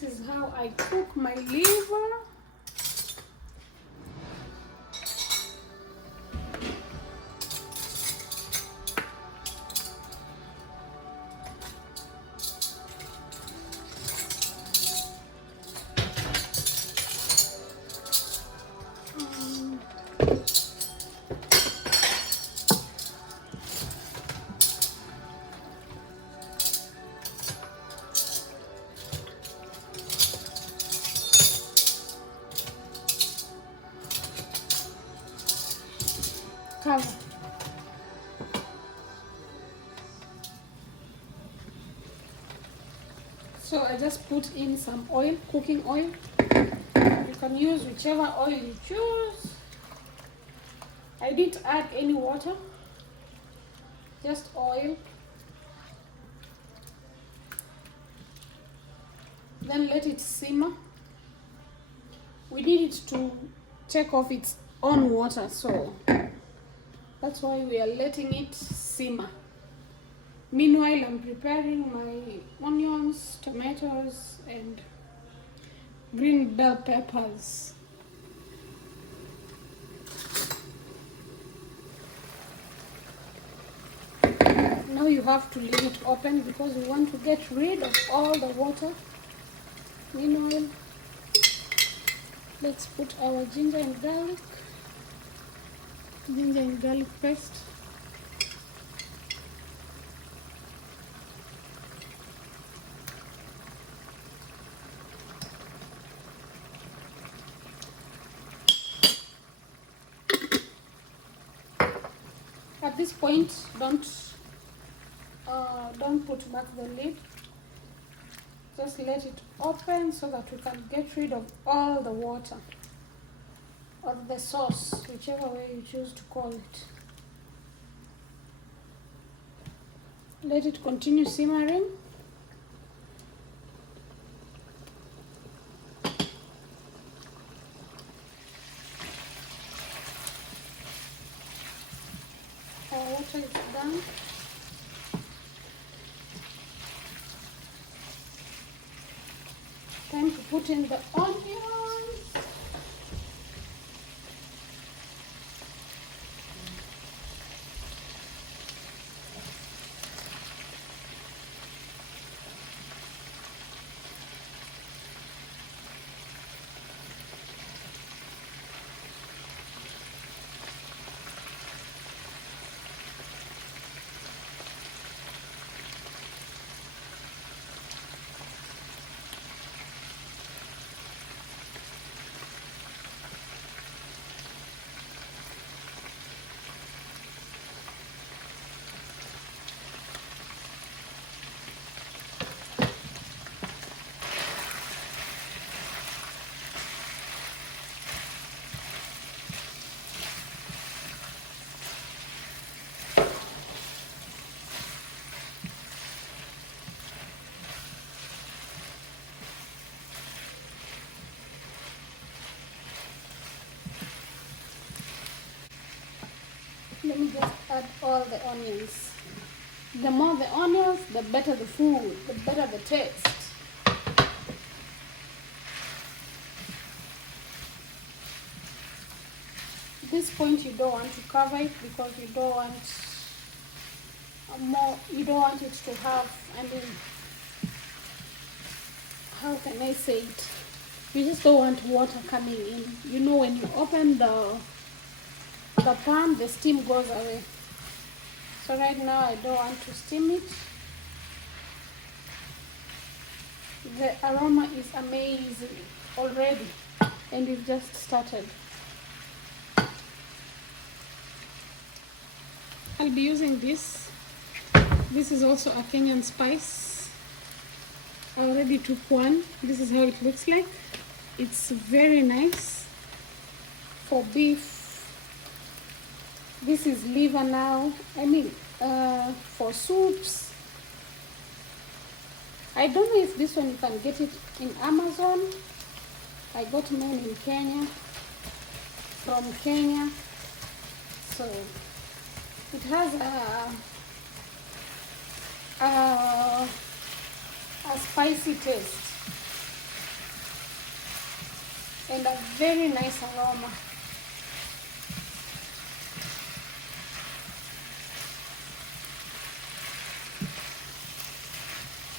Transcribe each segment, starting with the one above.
This is how I cook my liver. Cover. So I just put in some oil, cooking oil. You can use whichever oil you choose. I didn't add any water, just oil. Then let it simmer. We need it to take off its own water, so that's why we are letting it simmer. Meanwhile, I'm preparing my onions, tomatoes, and green bell peppers. Now you have to leave it open because we want to get rid of all the water. Meanwhile, let's put our ginger and garlic paste. At this point, don't put back the lid. Just let it open so that we can get rid of all the water or the sauce, whichever way you choose to call it. Let it continue simmering. Our water is done. Time to put in the onions. Let me just add all the onions. The more the onions, the better the food, the better the taste. At this point, you don't want to cover it because you don't want it to have, how can I say it? You just don't want water coming in. You know, when you open the pan, the steam goes away. So right now I don't want to steam it. The aroma is amazing already, and we've just started. I'll be using this. This is also a Kenyan spice. I already took one. This is how it looks like. It's very nice for beef. This is liver now. For soups. I don't know if this one you can get it in Amazon. I got mine in Kenya, from Kenya. So it has a spicy taste. and a very nice aroma.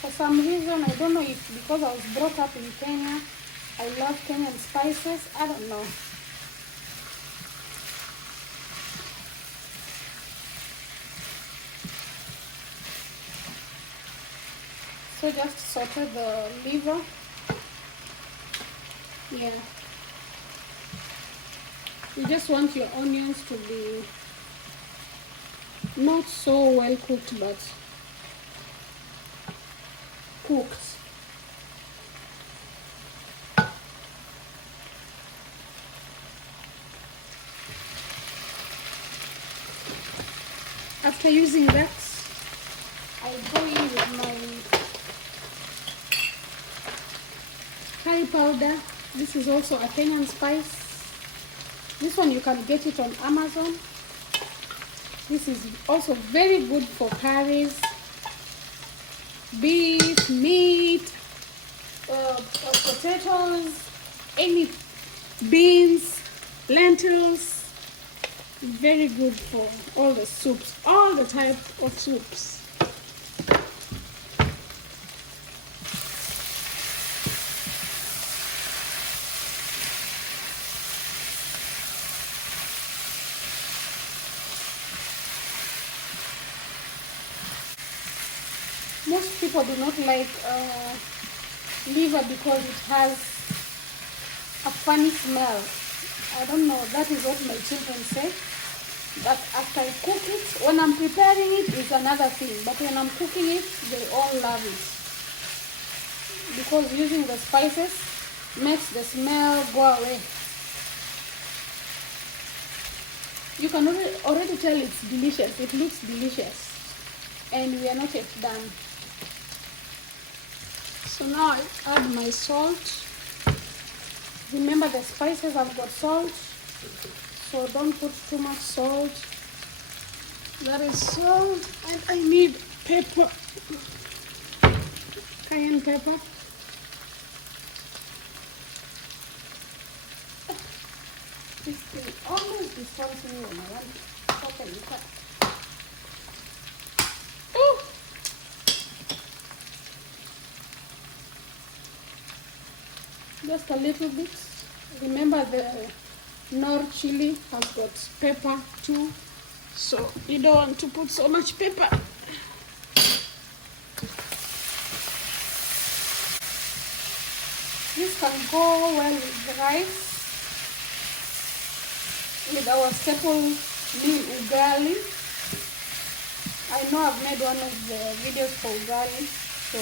For some reason, I don't know if because I was brought up in Kenya, I love Kenyan spices, I don't know. So just saute the liver. Yeah. You just want your onions to be not so well cooked, but cooked. After using that, I go in with my curry powder. This is also a Kenyan spice. This one you can get it on Amazon. This is also very good for curries, beef, meat, potatoes, any beans, lentils. Very good for all the soups, all the types of soups. Most people do not like liver because it has a funny smell. I don't know, that is what my children say. But after I cook it, when I'm preparing it, it's another thing. But when I'm cooking it, they all love it. Because using the spices makes the smell go away. You can already tell it's delicious. It looks delicious. And we are not yet done. So now I add my salt. Remember the spices have got salt, so don't put too much salt. That is salt, and I need pepper, cayenne pepper. This thing always disturbs me when I want to properly cut. Just a little bit. Remember the Nor chili has got pepper too, so you don't want to put so much pepper. This can go well with rice, with our staple meal ugali. I know I've made one of the videos for ugali, so,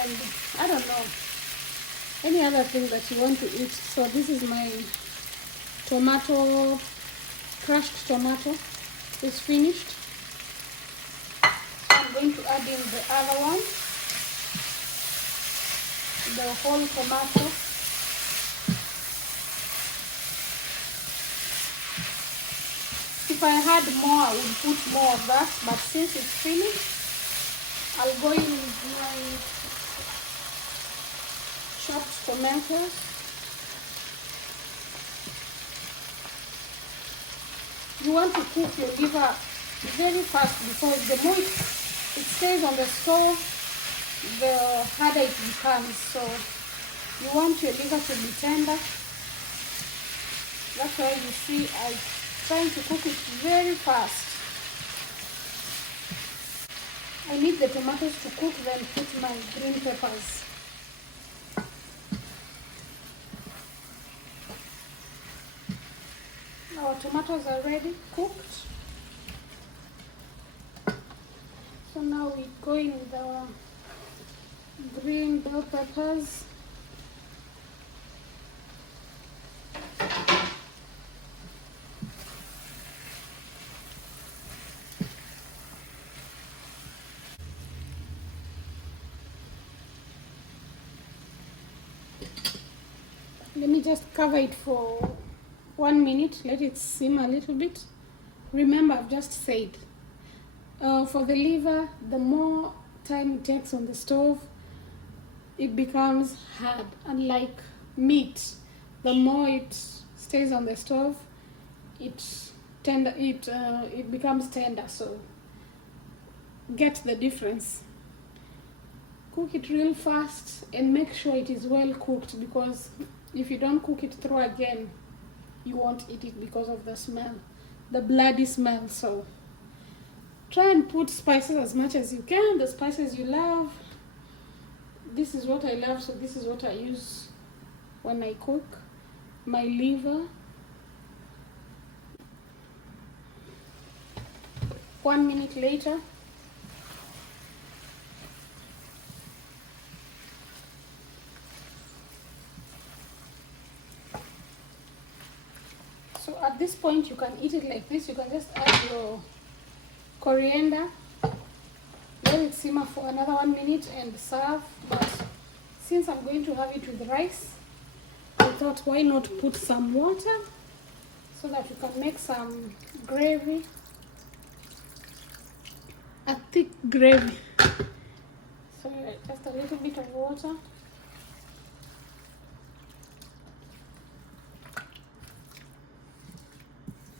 and I don't know, any other thing that you want to eat. So this is my tomato, crushed tomato is finished. So I'm going to add in the other one, the whole tomato. If I had more, I would put more of that, but since it's finished, I'll go in with my chopped tomatoes. You want to cook your liver very fast because the more it stays on the stove, the harder it becomes. So you want your liver to be tender. That's why you see I'm trying to cook it very fast. I need the tomatoes to cook, then put my green peppers. Our tomatoes are ready, cooked. So now we go in with our green bell peppers. Let me just cover it for 1 minute, let it simmer a little bit. Remember, I've just said, for the liver, the more time it takes on the stove, it becomes hard. Unlike meat, the more it stays on the stove, it becomes tender. So get the difference. Cook it real fast and make sure it is well cooked, because if you don't cook it through again, you won't eat it because of the smell, the bloody smell. So try and put spices as much as you can, the spices you love. This is what I love, so this is what I use when I cook my liver. 1 minute later, so at this point you can eat it like this. You can just add your coriander, let it simmer for another 1 minute and serve. But since I'm going to have it with rice, I thought why not put some water so that you can make some gravy, a thick gravy. So just a little bit of water.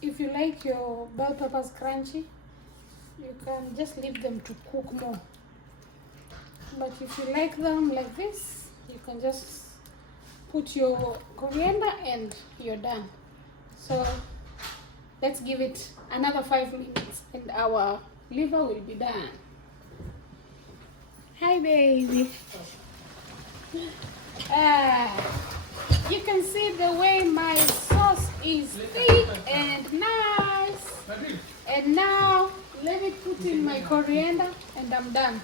If you like your bell peppers crunchy, you can just leave them to cook more. But if you like them like this, you can just put your coriander and you're done. So let's give it another 5 minutes and our liver will be done. Hi baby. You can see the way my sauce is thick and nice. And now let me put in my coriander and I'm done.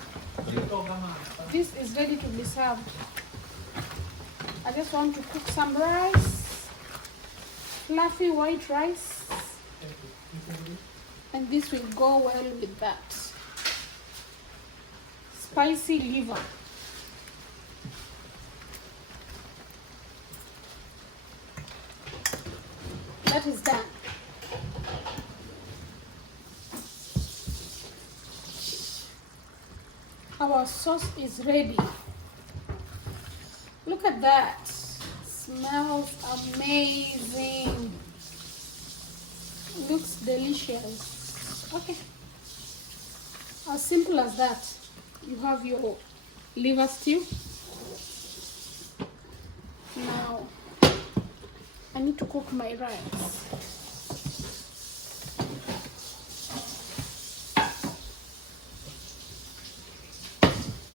This is ready to be served. I just want to cook some rice, fluffy white rice, and this will go well with that spicy liver. That is done. Our sauce is ready. Look at that. Smells amazing. Looks delicious. Okay. As simple as that. You have your liver stew. Now I need to cook my rice.